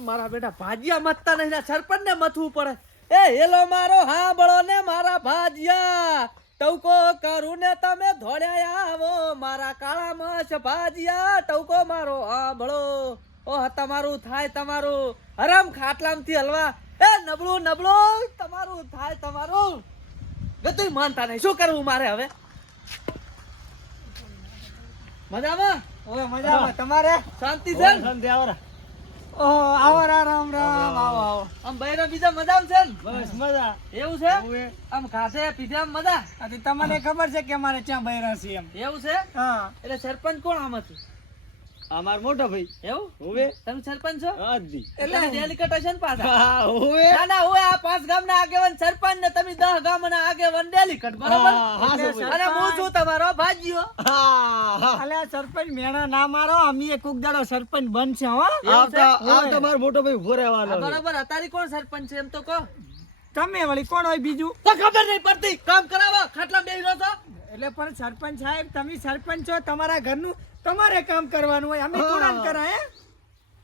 મારા બેટા ભાજિયા મતતા નહીં સરપંચ ને મથવું પડે. એ હેલો મારો હાંભળો ને મારા ભાજિયા. ટવકો કરું ને તમે ધોળ્યા આવો મારા કાળા મસ ભાજિયા. ટવકો મારો હાંભળો. ઓહ તમારું થાય તમારું. હરામ ખાટલામથી હલવા. એ નબળું નબળું તમારું થાય તમારું. ગતું માનતા નહીં. શું કરવું મારે હવે? મજામાં? હવે મજામાં. તમારે? શાંતિ છે ને? આવો રામ રામ આવો આવો. આમ બૈરો બીજા મજામાં છે ને? બસ મજા. એવું છે. આમ ખાધે પીધા મજા? તમને ખબર છે કે અમારે ત્યાં બૈરા છે એમ. એવું છે? હા. એટલે સરપંચ કોણ આમાંથી? અમાર મોટો ભાઈ. એવું? હોવે. તમે સરપંચ છો? હાજી એટલે ડેલિકેટ હશે ને પાછા? હા હોવે. ના ના હું આ પાંચ ગામના આગેવાન સરપંચ ને તમે દસ ગામના આગેવાન ડેલિકેટ બરોબર? હા, હા, સરપંચ. અને હું છું તમારો ભાજીઓ હા હા. અલે સરપંચ મેણા ના મારો અમે એક દાડો સરપંચ બનશે હો. આવતા આવતા મારો મોટો ભાઈ ઊભો રહેવાનો બરાબર અતારી અત્યારે કોણ સરપંચ છે એમ તો કહો. તમે વળી કોણ હોય બીજું? તો ખબર નહીં પડતી. કામ કરાવો ખાટલા બેહી રહો છો. એટલે પણ સરપંચ સાહેબ તમે સરપંચ છો તમારા ઘરનું તમારે કામ કરવાનું હોય અમે થોડા કરાય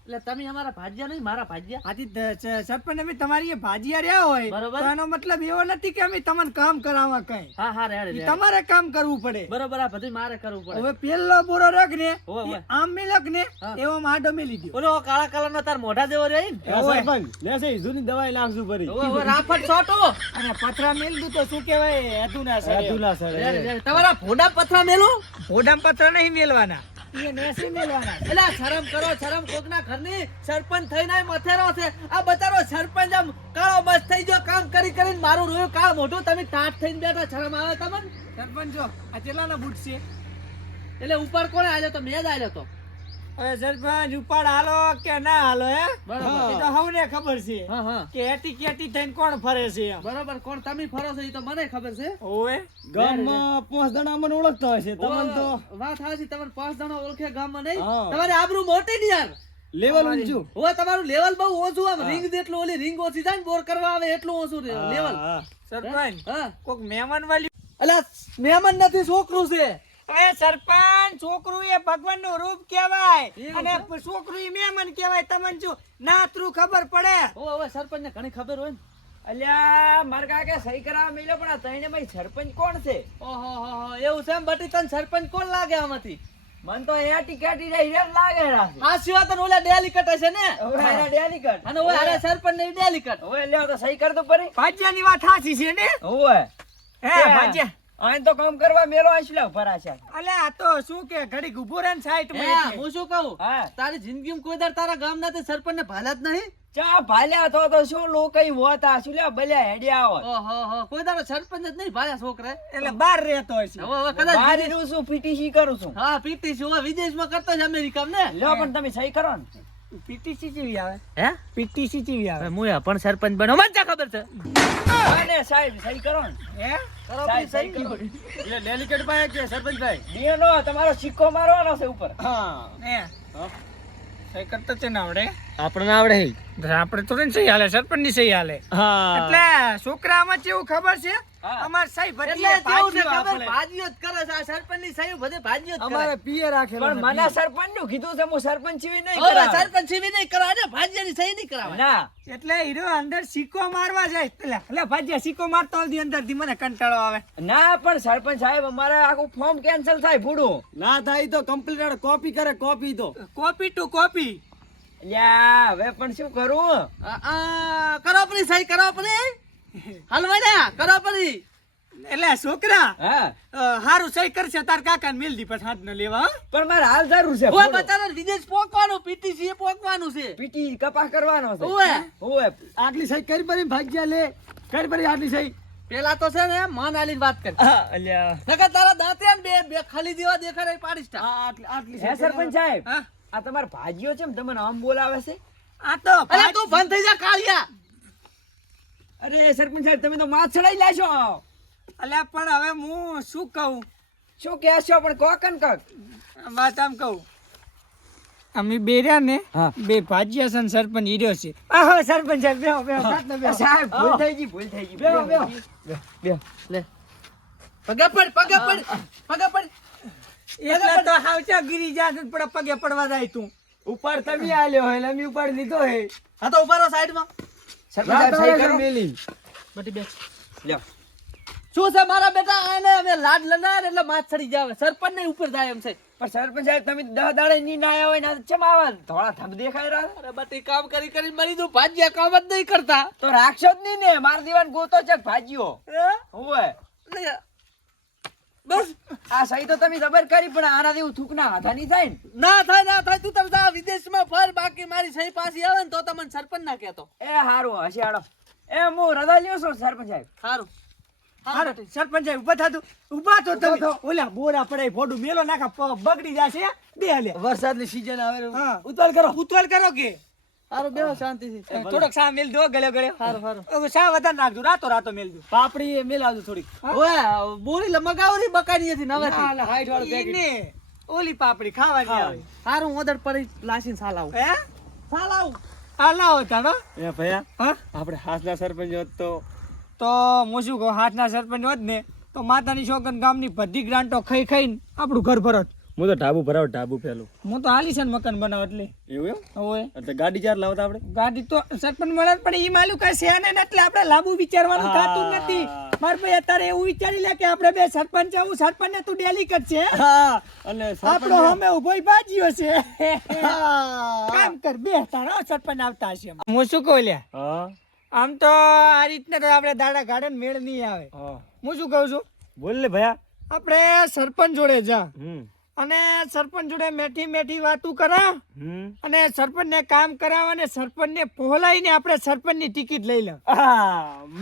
એટલે તમે અમારા ભાજ્યા નહીં મારા ભાજ્યા. આથી સરપંચ અમે તમારી એ ભાજ્યા રહ્યા હોય બરોબર. એનો મતલબ એવો નથી કે અમે તમને કામ કરાવવા કઈ. હા હા રે તમારે કામ કરવું પડે. બરોબર આ બધું મારે કરવું પડે. હવે પેલો બોરો રખ ને આમ મિલક ને એવો માડો મેલી દીધો ઓલો કાળા કલર નો તાર મોઢા જેવો ને? એ સરપંચ લેશે જૂની દવાઈ નાખશું ભરી ઓવે, રાફટ છોટો. અને પથરા મેલ દુ તો શું કહેવાય? હેતુ ના સરે. સર રેડે, રેડે. તમારા ફોડા પથરા મેલું? ફોડા પથરા નહીં મેલવાના. શરમ કરો શરમ કોકના ઘરની સરપંચ થઈને મથેરો છે. આ બચારો સરપંચ આમ કાળો બસ થઈ ગયો કામ કરી કરીને મારું રોયું. કાળ મોઢું તમે ટાટ થઈને બેઠા શરમ આવે તમને? સરપંચ જો આ કેટલાના બૂટ છે. એટલે ઉપર કોણે આવ્યો તો? મેં જ આવ્યો તો. હવે સરપંચ ઉપાડ હાલો કે ના હાલો હે? બરાબર. તો હવને ખબર છે હા હા. કે એટી કેટી થઈને કોણ ફરે છે બરાબર કોણ તમે ફરો છો એ તો મને ખબર છે. ઓએ ગામમાં પાંચ જણા મને ઓળખતા હશે તમને તો વાત હાજી તમને પાંચ જણા ઓળખે ગામમાં નહીં. તમારી આબરૂ મોટી ને યાર. લેવલ ઊંચું. હવે તમારું લેવલ બહુ ઓછું આમ. રિંગ જેટલું ઓલી રિંગ ઓછી થાય ને બોર કરવા આવે એટલું ઓછું લેવલ. હા, સરપંચ કોક મહેમાન વાળી અલા મહેમાન નથી છોકરું છે. હવે સરપંચ છોકરું એ ભગવાનનું રૂપ કેવાય અને છોકરું મે મહેમાન કેવાય તમને શું ના ત્રુ ખબર પડે. ઓ હવે સરપંચ ને ઘણી ખબર હોય ને. અલ્યા માર કાકે સહી કરાવવા મેલ્યો પણ આ તઈને ભાઈ સરપંચ કોણ છે? ઓહો હો હો, એવું છે બટી તને સરપંચ કોણ લાગે આમાંથી? મન તો એ ટિકેટી રે લાગે રા આ સિવાય તો ઓલા ડેલિકટ હશે ને? હવે હારે ડેલી કર અને ઓય હારે સરપંચ ને ડેલિકટ. ઓય લ્યો તો સહી કર તો પરી. ભાજ્યાની વાત સાચી છે ને? ઓય હે. ભાજ્યા. આને તો કામ કરવા મેલો આશલા ભરા છે. અલે આ તો શું કે ઘડી ઊભો રહે ને માં. હું શું કહું? હા. તારી જિંદગીમાં કોઈ દર તારા ગામના તે સરપંચ ને ભાલા જ નહીં? ચા ભાલ્યા તો તો શું લોકઈ હોતા? શું લ્યા બલ્યા હેડ્યા આવત ઓહો હો કોઈ દાડો સરપંચ જ નહીં ભાલ્યા છોકરા? એટલે બહાર રહેતો હશે હવે હવે કદાચ બારી રહું છું પીટીસી કરું છું. હા પીટી છે હવે વિદેશમાં કરતો છે અમેરિકામાં ને? લ્યો પણ તમે સહી કરો ને. પીટીસી જેવી આવે? હે? પીટીસી જેવી આવે? મુયા પણ સરપંચ બનો ખબર છે અને સાહેબ સહી કરો ને. હે? કરો સાહેબ, સહી કરો. એટલે ડેલિકેટ પાસે કે સરપંચ ભાઈ બેનો તમારો સિક્કો મારવાનો છે ઉપર. હા. હે. સહી કરતા છે ને આવડે. આપણને આવડે હે. આપણે તો સહી હાલે સરપંચની સહી હાલે. હા. એટલે કેવું ખબર છે. અમાર સહી ભાજીઓ ખબર? ભાજીઓ જ કરે છે. આ સરપંચની સહી બધે ભાજીઓ જ કરે. અમારે પીએ રાખેલો પણ મને સરપંચનું કીધું છે હું સરપંચ જેવી નહીં હવે કરાવે. સરપંચ સિવી નહીં કરાવે. ને ભાજીયાની સહી નહીં કરાવે. ના. એટલે હીરો અંદર સિક્કો મારવા જાય. એટલે એટલે ભાજીયા સિક્કો મારતો હોય અંદરથી મને કંટાળો આવે. ના પણ સરપંચ સાહેબ અમારે આખું ફોર્મ કેન્સલ થાય ભૂડું. ના થાય તો કમ્પ્લીટ કોપી કરે કોપી તો. કોપી ટુ કોપી લ્યા હવે પણ શું કરું? કરો સહી કરો એટલે છોકરા હારું સહી કરશે તાર કાકા મેલ દી પછી હાથ ન લેવા પણ મારે હાલ જરૂર છે ઓય બચારા વિદેશ પોકવાનું પીટીસી એ પોકવાનું છે. પીટી કપા કરવાનો છે. ઓય ઓય આટલી સહી કરી પડી ભાગ્યા લે. કરી પરી આટલી સહી. પેલા તો છે ને માન આલી વાત કર. અલ્યા. નકર તારા દાંતે ને બે બે ખાલી જેવા દેખાડે પાડીશ આટલી આટલી સરપંચ સાહેબ. હા? આ તમાર ભાજીઓ છે તમને આમ બોલાવે છે? આ તો અરે તું બંધ થઈ જા કાળિયા. અરે સરપંચ સાહેબ તમે તો માથ ચડાઈ લાશો અલ્યા પણ હવે હું શું કહું? શું કહેશો પણ કોકન કક. વાત આમ કહું. અમે બે રહ્યા ને બે ભાજ્યા છે સરપંચ હીરો છે. આહો સરપંચ સાહેબ બેહો બેહો. બેહો. સાહેબ ભૂલ થઈ ગઈ ભૂલ થઈ ગઈ બેહો, બેહો. બેહો. લે. પગે પડ પગે પડ પગે પડ. એટલે તો હાવચા ગીરી જા છે, પગે પડવા જાય તું. ઉપર તમે આલ્યો હે લમી ઉપર લીધો હે. હા તો ઊભા રહો સાઈડમાં. સરકાર સહી કરો. મેલી. બટી બેસ. લ્યો. શું છે મારા બેટા? આને અમે લાડ લનાર એટલે માથ ચડી જાવે. સરપંચ ને ઉપર જાય એમ છે. પણ સરપંચ સાહેબ તમે દહ દાડે ની ના આવ્યા હોય ને આ ચમ આવા? ધોળા થંભ દેખાય રહ્યા અરે બટી કામ કરી કરી મરી દઉં ભાજ્યા કામ જ નહીં કરતા. તો રાખશો જ નહીં ને મારા દીવાન ગોતો છે ભાજીઓ હે? હોય? લે. બસ. આ સહી તો તમે જબર કરી પણ આના જેવું થૂક ના હાથા નહીં થાય ના. થાય ના થાય. તું તમે વિદેશમાં ફર બાકી મારી સહી પાછી આવે ને તો તમને સરપંચ ના કહેતો. એ હારું હશિયાળો. એ હું રજા લ્યો છું સરપંચ સાહેબ. સારું હારું, સરપંચ સાહેબ ઊભા થાતું. ઊભા તો તમે. ઓલા બોરા પડે ફોડું મેલો નાખા બગડી જશે બે હાલે. વરસાદની સીઝન આવે હા. ઉતાળ કરો. ઉતાળ કરો કે? સારું બેહો શાંતિથી. થોડોક સા મેલ દો ગળ્યો ગળ્યો. સારું સારું સા વધારે નાખજો રાતો રાતો મેલ દો. પાપડી મેલ આવજો થોડીક. ઓય બોરી મગાવરી બકાની હતી નવેથી ના, ના, હાઈટ વાળો પેકેટ. ઓલી પાપડી ખાવાની આવે. સારું ઓદર પડી લાસીન સાલ આવું. હે? સાલ આવું આ લાવો તારો એ ભયા હા? આપણે હાથના સરપંચ હોત તો. તો હું શું કહું હાથના સરપંચ હોત ને તો માતાની શોકન ગામની બધી ગ્રાન્ટો ખાઈ ખાઈને આપણું ઘર ભરત. હું તો ઢાબુ ભરાવ ઢાબુ પેલું. હું તો આલીશાન મકાન બનાવ એટલે. એવું એમ? હોય. એટલે ગાડી ચાર લાવતા આપણે? ગાડી તો સરપંચ મળે પણ એ માલું કઈ છે ને એટલે આપણે લાંબુ વિચારવાનું થતું નથી. માર ભાઈ અત્યારે એવું વિચારી લે કે આપણે બે સરપંચ હું સરપંચ ને તું ડેલી કરશે હા અને આપણો અમે ઊભો બાજીઓ છે. કામ કર બે તારો સરપંચ આવતા હશે હું શું કહું લે? આમ તો આ રીતના તો આપણે દાડા ગાર્ડન મેળ નહીં આવે. હું. શું કહું છું? બોલ લે ભયા. આપણે સરપંચ જોડે જા. હમ. અને સરપંચ જોડે મેઠી મેઠી વાતું કરા. અને સરપંચ ને કામ કરાવવા અને સરપંચ ને પહોલાઈને આપણે સરપંચની ટિકિટ લઈ લે.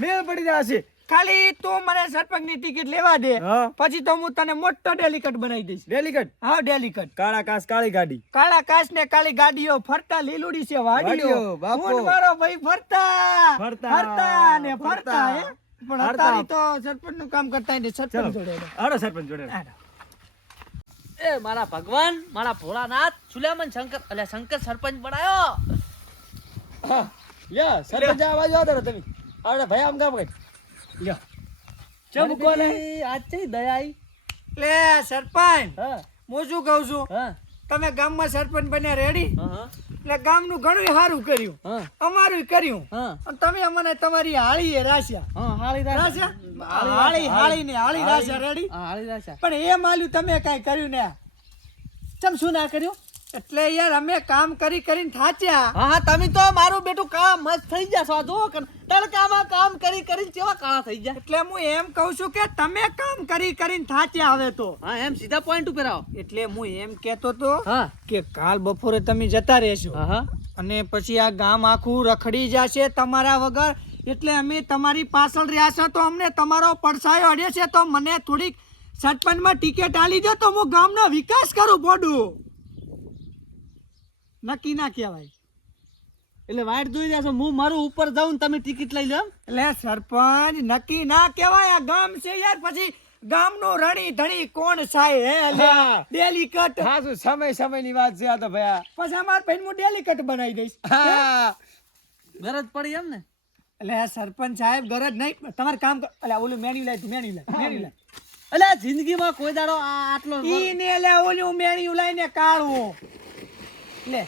મેળ પડી જશે ખાલી તું મને સરપંચની ટિકિટ લેવા દે. પછી તો હું તને મોટો ડેલિકટ બનાવી દઈશ. ડેલીકટ? હા ડેલિકટ. કાળા કાસ કાળી ગાડી. કાળા કાસ ને કાળી ગાડીઓ ફરતા લીલુડી છે વાડીઓ. હું મારો ભાઈ ફરતા. ફરતા, ફરતા ને ફરતા. હે? પણ. અત્યારે તો સરપંચનું કામ કરતા સરપંચ જોડે. રહે. સરપંચ જોડે. એ મારા ભગવાન મારા ભોળાનાથ સુલેમન શંકર એટલે શંકર સરપંચ બનાયો. હા લ્યો સરપંચ આ બાજુ આવતા તમે. આપણે ભાઈ આમ કામ કઈ? લ્યો. ચમ કોને આજ છે દયા લે સરપંચ. હા. હું શું કહું છું? હા. તમે ગામમાં સરપંચ બન્યા રેડી? હા એટલે ગામનું ઘણું સારું કર્યું. અમારું કર્યું. અને તમે અમને તમારી હાળી એ રાશ્યા હાળી હાળી હાળી ને હાળી રાશ્યા રેડી? પણ એ માલ્યું તમે કાંઈ કર્યું ને ચમ શું ના કર્યું? એટલે યાર અમે કામ કરી કરીને થાચ્યા. હા તમે તો મારું બેટું કામ મસ્ત થઈ જશો જો તડકામાં કામ કરી કરીને કેવા કાળા થઈ જાય એટલે હું એમ કહું છું કે તમે કામ કરી કરીને થાચ્યા હવે તો. હા એમ સીધા પોઈન્ટ ઉપર આવો. એટલે હું એમ કહેતો તો કે કાલ બપોરે તમે જતા રહેશો. હા અને પછી આ ગામ આખું રખડી જશે તમારા વગર. એટલે અમે તમારી પાછળ રહ્યા છો તો અમને તમારો પડસાયો અડે છે તો મને થોડીક સરપંચમાં ટિકિટ આલી દો તો હું ગામનો વિકાસ કરું બોડું. નક્કી ના કહેવાય. એટલે વાઈટ જોઈ જશો હું મારું ઉપર જાઉં તમે ટિકિટ લઈ લો એટલે સરપંચ નક્કી ના કહેવાય આ ગામ છે યાર. પછી ગામનો રણી ધણી કોણ સાય હે. ડેલી કટ હા શું સમય સમયની વાત છે આ તો ભયા પછી અમાર ભાઈ હું ડેલી કટ બનાવી દઈશ. હા. ગરજ પડી એમ ને? એટલે સરપંચ સાહેબ ગરજ નહીં તમારે કામ કર એટલે ઓલું મેન્યુ લાય તું મેન્યુ લાય મેન્યુ લાય એટલે જિંદગીમાં કોઈ દાડો આટલો ઈ ને લે ઓલું મેણી લઈને કાળવું લે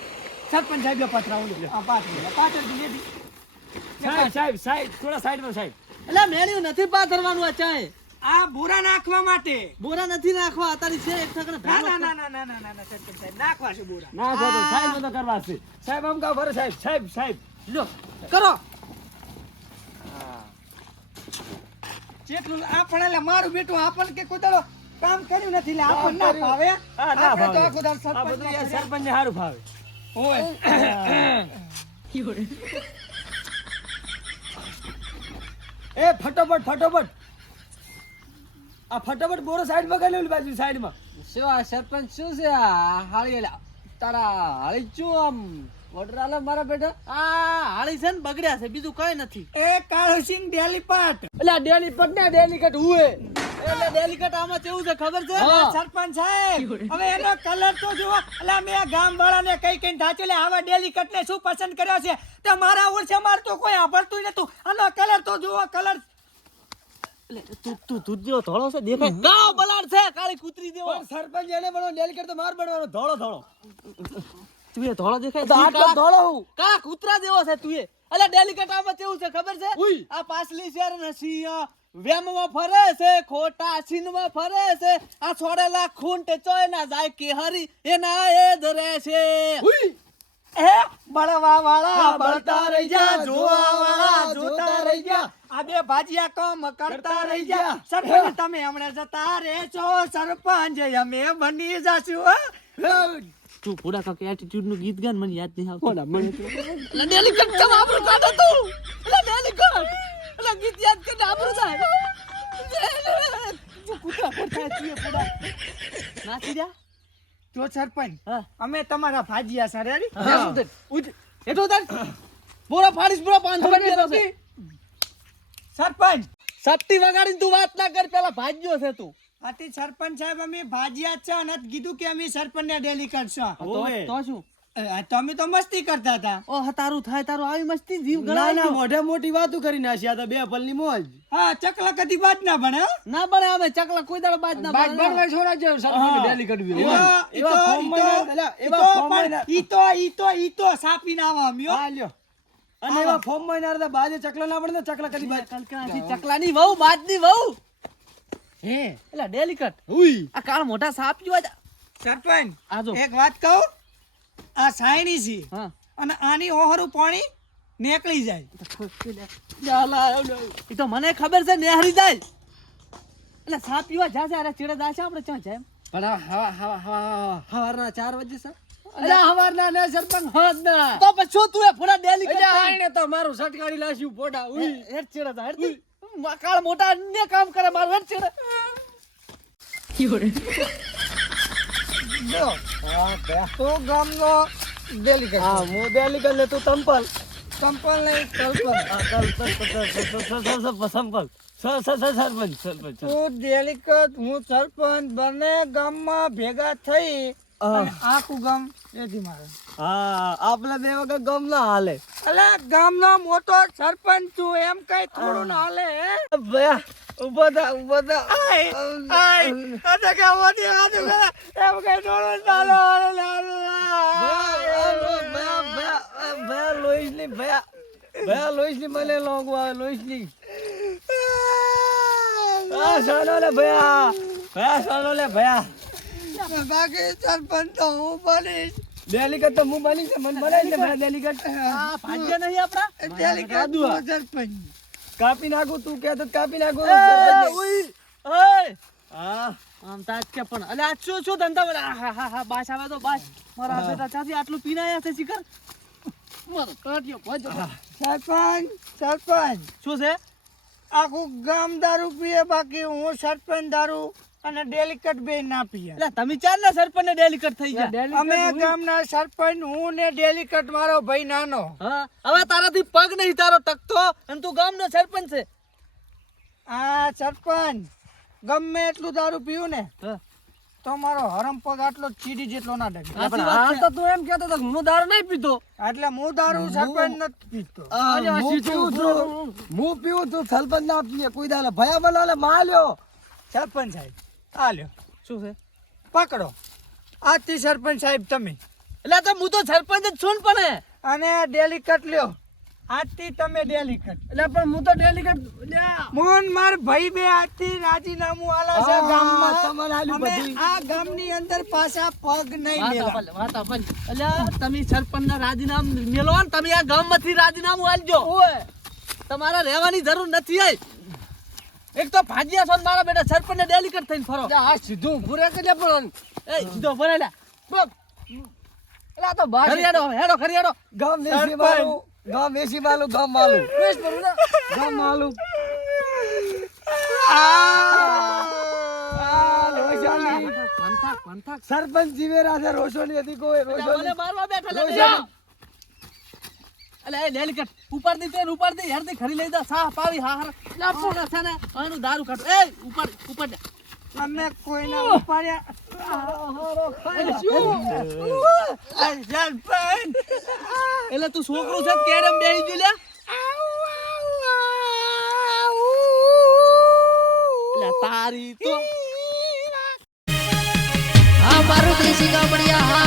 સરપંચ સાહેબ પાત્ર આવું આ પાછળ રૂપિયા પાંચ રૂપિયા સાહેબ સાહેબ થોડા સાઈડમાં સાહેબ. એટલે મેળ્યું નથી પાથરવાનું આ ચાય. આ બોરા નાખવા માટે. બોરા નથી નાખવા અત્યારે છે એક ઠકડે ના ના ના ના ના ના સરપંચ સાહેબ નાખવા છે બોરા. નાખવા તો સાહેબ તો કરવા છે. સાહેબ આમ કાવ ભરે સાહેબ સાહેબ સાહેબ. લો કરો. જેટલું આ પણ મારું બેટું આપણ કે કોઈ દાડો કામ કર્યું નથી લે આપણ ના ભાવે. હા ના આપણે તો આખો સરપંચ બધું યાર સરપંચ ને સારું ભાવે. ઓય. એ ફટોફટ ફટોફટ. આ ફટોફટ બોરો સાઈડમાં કરી બાજુ સાઈડમાં. શું આ સરપંચ શું છે? આ હાળી તારા હાળી શું આમ વડરાલે મારા બેટા? આ હાળી છે ને બગડ્યા છે બીજું કઈ નથી. એ કાળો સિંહ ડેલી પાટ એટલે ડેલી પટ ને ડેલી કટ હુએ. એટલે ડેલિકેટ આમાં કેવું છે ખબર છે? સરપંચ સાહેબ હવે એનો કલર તો જુઓ. એટલે મેં ગામ વાળાને કઈ કઈ ધાચી લે આવા ડેલિકેટ ને શું પસંદ કર્યો છે? તો મારા ઓળશે માર તો કોઈ આભળતું નતું આનો કલર તો જુઓ કલર તું તું તું ધોળો છે દેખાય. કાળો બલાડ છે કાળી કૂતરી દેવો સરપંચ એને બનો ડેલિકેટ તો માર બનવાનો ધોળો ધોળો. તું એ ધોળો દેખાય. તો તું આટલો કાળા- ધોળો હું? કાળા કૂતરા જેવો છે તું એ? અલ્યા ડેલિકેટ આમાં કેવું છે ખબર છે. આ પાછલી શેર ને સિંહ વેમમાં ફરે છે ખોટા છીનમાં ફરે છે. આ છોડેલા ખૂંટ ચોય ના જાય કે હરી એના એ રહેશે હુઈ. એ બળવા વાળા બળતા રહી જા જોવા વાળા જોતા રહી જા. આ બે ભાજીયા કામ કરતા રહી જા. સરપંચ તમે હમણે જતા રહેશો. સરપંચ અમે બની જાશું તું પૂરા કાકે એટીટ્યુડનું ગીત ગાન મને યાદ નહીં આવતું. મને તો એટલે ડેલિકેટ કેમ આબરૂ કાઢે તું. એટલે ડેલિકેટ એટલે ગીત યાદ કરીને આબરૂ જાય તું કૂતરા પર થાય તું પૂરા. નાચી જા. જો સરપંચ હા. અમે તમારા ભાજીયા સર રેડી? તે? ઉઠ. હેઠો ઉતાર. બોરા ફાડીશ, બોરા પાંચસો રૂપિયા સરપંચ. સટ્ટી વગાડીને તું વાત ના કર પેલા ભાગ્યો છે તું. આથી સરપંચ સાહેબ અમે ભાજીયા જ છે અને કીધું કે અમે સરપંચ ને ડેલી કરશો. તો શું? તમે તો મસ્તી કરતા હતા. ઓ તારું થાય તારું આવી મસ્તી જીવ ના ગણાય ના. મોઢે મોટી વાતો કરી નાખ્યા હતા બે પલની મોજ. હા ચકલા કદી બાદ ના ભણે ના ભણે અમે ચકલા કોઈ દાડો બાજ ના બને. બનવાય છોડા જેવું સરપંચ ડેલી કડવી એવા- એવા ઈ તો- ઈ તો ના- ઈ તો સાપી ના આવા અમી હા લ્યો. અને એવા ફોર્મમાં ના બાજે ચકલા ના પડે ચકલા કદી બાજ. ચકલા ની વહુ બાજની વહુ. હે. એટલે ડેલિકટ ઉઈ આ કાળ મોટા સાપ જોવા જ- સરપંચ આજો એક વાત કહું? આ સાયણી છે. હા. અને આની ઓહરું પાણી નીકળી જાય. એ તો મને ખબર છે નેહરી જાય. એટલે સાપ પીવા જાશે અરે ચેડે જાશે આપણે ક્યાં જાય પણ હવા હવા હવા હવારના ચાર વાગે સર અરે હવારના ને સરપંચ હદ ના. તો પછી તું એ પૂરા ડેલિકટ અલ્યા આઈને તો મારું સટકાડી લાશ્યું પોડા ઉઈ. હેડ ચેડે હેડ કાળ મોટા ને કામ કરે મારું હેડ ચેડે. જો તો ગામનો ડેલી કર હા હું ડેલી કર ને તું તંપલ કંપલ નહીં કલ્પલ હા કલ સંપલ સરપંચ સરપંચ તું ડેલિકટ હું સરપંચ બંને ગામમાં ભેગા થઈ આખું ગામ રેડી મારે હા આપણે બે વખત ગામ ના હાલે અલે ગામનો મોટો સરપંચ છું એમ કઈ થોડું ના હાલે હે? ઊભો થા ઊભો થા. આય, આય, અરે કે મોટી વાત છે. એમ કે હાલે, હાલે, હાલે. ભયા ભયા ભયા ભયા મને લોંગો આવે લોહીસની આ સાલો લે ભયા. ભયા સાલો લે ભયા. બાકી સરપંચ તો હું બનીશ. ડેલિકેટ તો હું બની છે મને બનાવી દે ભયા ડેલિકેટ આ ભાગ્ય નહીં આપણા? ડેલિકેટ હું સરપંચ. કાપી નાખું તું કે તો કાપી નાખું. આમ તાજ કે પણ. અલે આ શું શું ધંધા બોલે હા હા હા બાસ આવે તો બાસ. મારા બેટા ચાથી આટલું પીના આયા છે શિખર. મારો કાઢ્યો ભજ સરપંચ સરપંચ. શું છે? આખું ગામ દારૂ પીએ બાકી હું સરપંચ દારૂ અને ડેલિકેટ બે ના પીએ એટલે તમે ચાર ના સરપંચ ને ડેલિકેટ થઈ ગયા અમે ગામના સરપંચ હું ને ડેલિકેટ મારો ભાઈ નાનો. હા હવે તારાથી પગ નહીં તારો ટકતો. અને તું ગામનો સરપંચ છે. આ સરપંચ ગમે એટલું દારૂ પીવું ને તો મારો હરમ પગ આટલો ચીડી જેટલો ના ડગે. હાલ તો તું એમ કહેતો હતો હું દારૂ નહીં પીતો. એટલે હું દારૂ સરપંચ નથી પીતો. હું પીવું છું. હું પીવું છું સરપંચ ના પીએ કોઈ દાલે ભયા બનાલે માલ્યો. સરપંચ સાહેબ. આ લ્યો શું છે? પકડો. આજથી સરપંચ સાહેબ તમે. એટલે તો હું તો સરપંચ જ છું ને પણ અને કટ લ્યો. આજથી તમે ડેલિકેટ એટલે પણ હું તો ડેલિકેટ મોહન માર ભાઈ બે આજથી રાજીનામું આલા છે ગામમાં. તમારે આલ્યું બધી. આ ગામની અંદર પાછા પગ નહીં લેવા વાત આપલ. એટલે તમે સરપંચ ના રાજીનામું મેલો ને તમે આ ગામમાંથી રાજીનામું આલજો તમારે રહેવાની જરૂર નથી આઈ એક તો ભાજિયા છો ને મારા બેટા સરપંચ ને ડેલિકેટ થઈને ફરો. આ સીધું ભૂરે કે લે પણ. એ સીધો ભરેલા એટલે આ તો બહાર ખરિયાડો હેડો ખરિયાડો ગામ વેસી માલું ગામ વેસી માલું ગામ માલું. ગામ પર આ. ગામ પંથાક સરપંચ જીવે રાજા રોશોની હતી કોઈ રોશોની મારવા બેઠા એટલે એ ઉપર દી તેન ઉપર દી ખરી લઈ દા સાહ પાવી હાર આ પોણા છે ને. આનું દારૂ કાઢો. એ ઉપર ઉપર દે અમે કોઈના ઉપાડ્યા. એટલે શું? આ સરપંચ એટલે તું છોકરું છે કેરમ બેહી ગયું લ્યા તારી તો આ મારું દેશી ગામડિયા